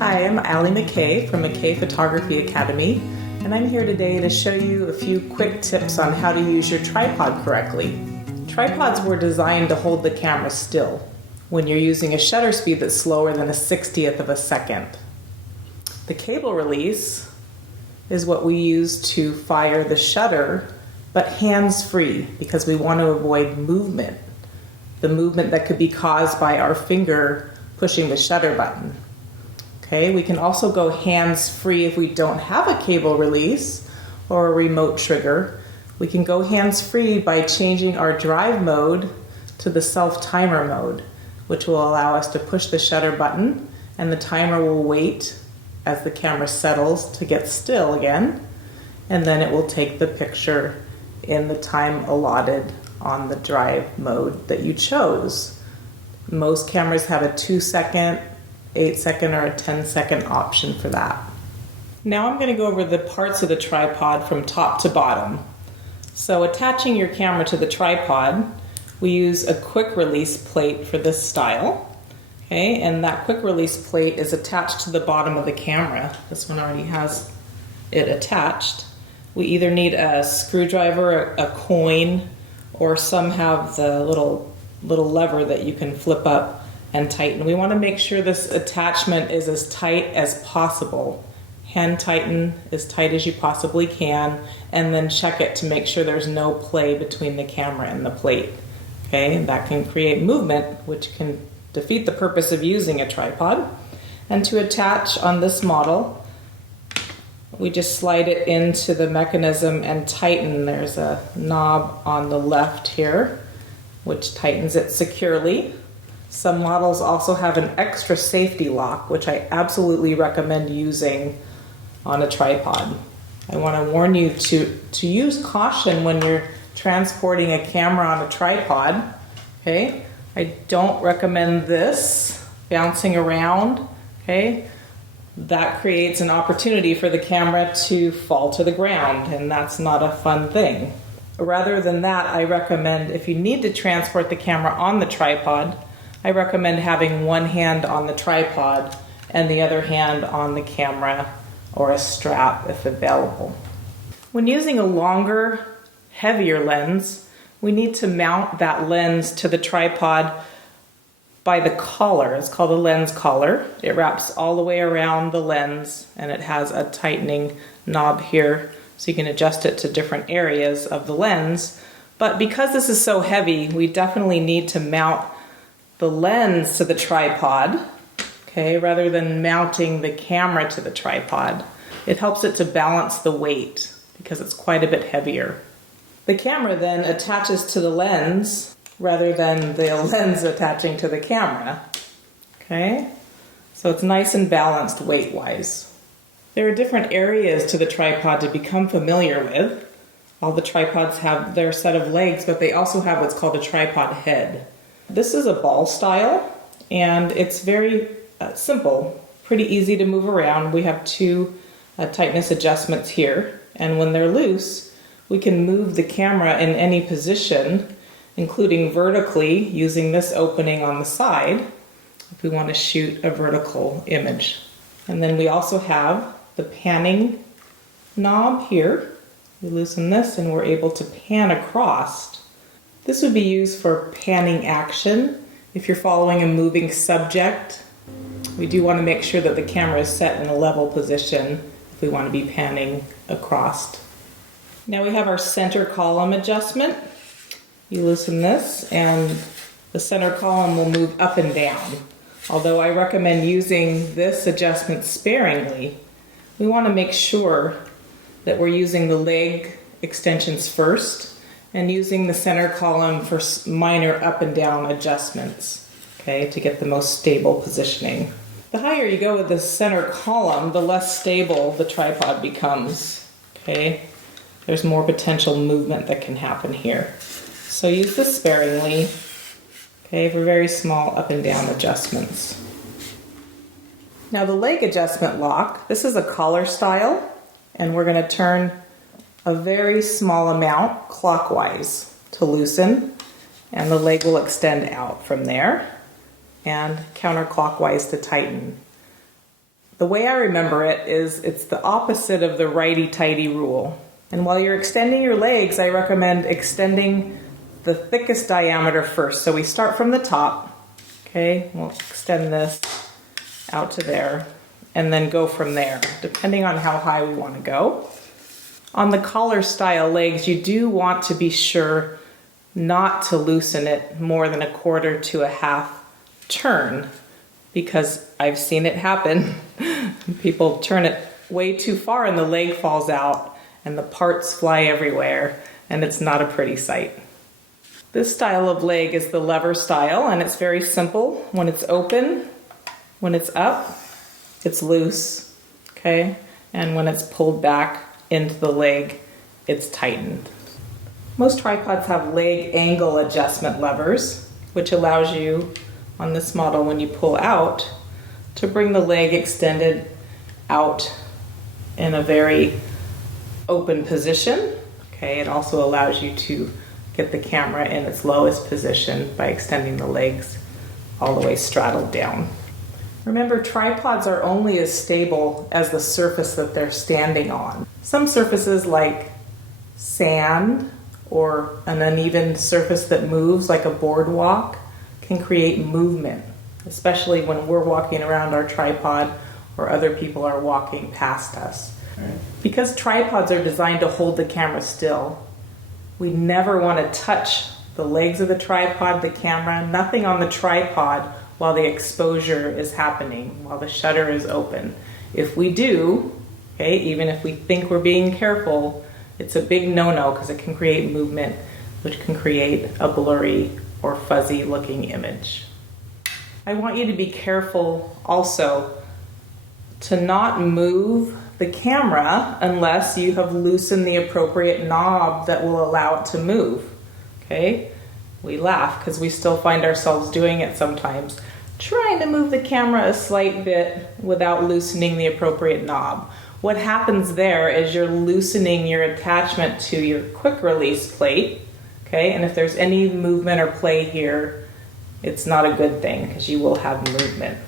Hi, I'm McKay from McKay Photography Academy, and I'm here today to show you a few quick tips on how to use your tripod correctly. Tripods were designed to hold the camera still when you're using a shutter speed that's slower than a 60th of a second. The cable release is what we use to fire the shutter, but hands-free because we want to avoid movement. The movement that could be caused by our finger pushing the shutter button. Okay, we can also go hands-free if we don't have a cable release or a remote trigger. We can go hands-free by changing our drive mode to the self-timer mode, which will allow us to push the shutter button and the timer will wait as the camera settles to get still again, and then it will take the picture in the time allotted on the drive mode that you chose. Most cameras have a 2-second, 8-second, or a 10-second option for that. Now I'm going to go over the parts of the tripod from top to bottom. So attaching your camera to the tripod, we use a quick release plate for this style. Okay, and that quick release plate is attached to the bottom of the camera. This one already has it attached. We either need a screwdriver, a coin, or some have the little lever that you can flip up and tighten. We want to make sure this attachment is as tight as possible. Hand tighten as tight as you possibly can, and then check it to make sure there's no play between the camera and the plate. Okay, and that can create movement, which can defeat the purpose of using a tripod. And to attach on this model, we just slide it into the mechanism and tighten. There's a knob on the left here, which tightens it securely. Some models also have an extra safety lock, which I absolutely recommend using on a tripod. I want to warn you to use caution when you're transporting a camera on a tripod. Okay, I don't recommend this bouncing around. Okay, that creates an opportunity for the camera to fall to the ground, and that's not a fun thing. Rather than that, I recommend if you need to transport the camera on the tripod, I recommend having one hand on the tripod and the other hand on the camera or a strap if available. When using a longer, heavier lens, we need to mount that lens to the tripod by the collar. It's called a lens collar. It wraps all the way around the lens and it has a tightening knob here so you can adjust it to different areas of the lens. But because this is so heavy, we definitely need to mount the lens to the tripod, okay, rather than mounting the camera to the tripod. It helps it to balance the weight because it's quite a bit heavier. The camera then attaches to the lens rather than the lens attaching to the camera, okay? So it's nice and balanced weight-wise. There are different areas to the tripod to become familiar with. All the tripods have their set of legs, but they also have what's called a tripod head. This is a ball style, and it's very simple, pretty easy to move around. We have two tightness adjustments here, and when they're loose, we can move the camera in any position, including vertically using this opening on the side if we want to shoot a vertical image. And then we also have the panning knob here. We loosen this and we're able to pan across. This would be used for panning action. If you're following a moving subject, we do want to make sure that the camera is set in a level position if we want to be panning across. Now we have our center column adjustment. You loosen this and the center column will move up and down. Although I recommend using this adjustment sparingly, we want to make sure that we're using the leg extensions first and using the center column for minor up and down adjustments, okay, to get the most stable positioning. The higher you go with the center column, the less stable the tripod becomes, okay? There's more potential movement that can happen here. So use this sparingly, okay, for very small up and down adjustments. Now the leg adjustment lock, this is a collar style, and we're going to turn a very small amount clockwise to loosen, and the leg will extend out from there, and counterclockwise to tighten. The way I remember it is it's the opposite of the righty-tighty rule. And while you're extending your legs, I recommend extending the thickest diameter first. So we start from the top, okay? We'll extend this out to there and then go from there, depending on how high we want to go. On the collar style legs, you do want to be sure not to loosen it more than 1/4 to 1/2 turn, because I've seen it happen. People turn it way too far and the leg falls out and the parts fly everywhere and it's not a pretty sight. This style of leg is the lever style, and it's very simple. When it's open, when it's up, it's loose, okay? And when it's pulled back into the leg, it's tightened. Most tripods have leg angle adjustment levers, which allows you, on this model, when you pull out, to bring the leg extended out in a very open position. Okay, it also allows you to get the camera in its lowest position by extending the legs all the way straddled down. Remember, tripods are only as stable as the surface that they're standing on. Some surfaces like sand or an uneven surface that moves like a boardwalk can create movement, especially when we're walking around our tripod or other people are walking past us. Right. Because tripods are designed to hold the camera still, we never want to touch the legs of the tripod, the camera, nothing on the tripod while the exposure is happening, while the shutter is open. If we do, okay, even if we think we're being careful, it's a big no-no because it can create movement, which can create a blurry or fuzzy looking image. I want you to be careful also to not move the camera unless you have loosened the appropriate knob that will allow it to move. Okay? We laugh because we still find ourselves doing it sometimes, trying to move the camera a slight bit without loosening the appropriate knob. What happens there is you're loosening your attachment to your quick release plate, okay? And if there's any movement or play here, it's not a good thing because you will have movement.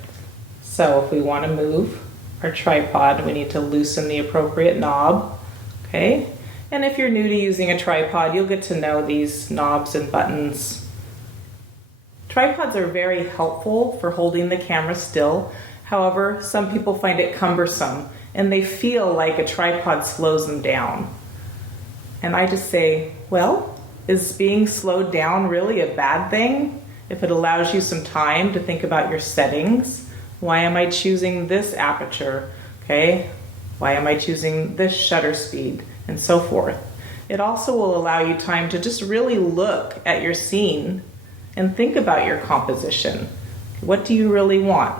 So if we want to move our tripod, we need to loosen the appropriate knob, okay? And if you're new to using a tripod, you'll get to know these knobs and buttons. Tripods are very helpful for holding the camera still. However, some people find it cumbersome and they feel like a tripod slows them down. And I just say, well, is being slowed down really a bad thing? If it allows you some time to think about your settings, why am I choosing this aperture? Okay, why am I choosing this shutter speed? And so forth. It also will allow you time to just really look at your scene and think about your composition. What do you really want?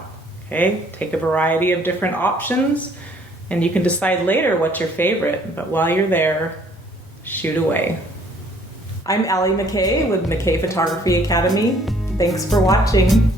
Okay, take a variety of different options and you can decide later what's your favorite, but while you're there, shoot away. I'm McKay with McKay Photography Academy. Thanks for watching.